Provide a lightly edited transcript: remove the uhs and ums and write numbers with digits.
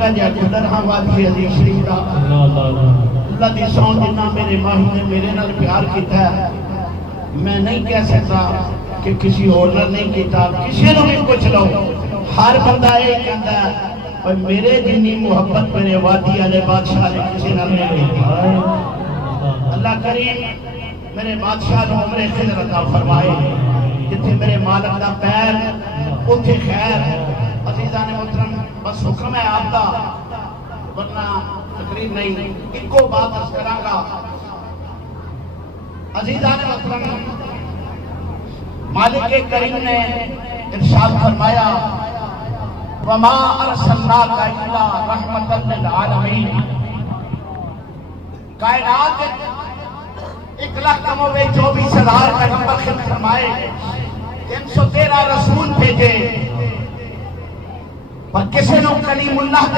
نکا جا کلر ہاں وادی عزیز شریف دا اللہ دی سون جنہ میرے ماہی نے میرے نال پیار کیتا ہے میں نہیں کہہ سکتا کہ کسی اور نے نہیں کیتا کسی نے بھی کچھ لو ہر بندہ یہ کہتا ہے اور میرے جنی محبت میرے وادی والے بادشاہ نے کسی نال نہیں کی اللہ کریم میرے بادشاہ نے عمر خضر عطا فرمائے جتھے میرے مالک دا پیر اتھے خیر عزیزان محترم بس حکم ہے آپ دا ورنہ تقریر نہیں ایک کو بات عرض کراں گا عزیزان محترم مالک کریم نے ارشاد فرمایا وما ارسلناک الا رحمتا للعالمین کائنات 1,24,000 پیغمبر خدمت فرمائے 313 رسول بھیجے پر کسی نے کلیم اللہ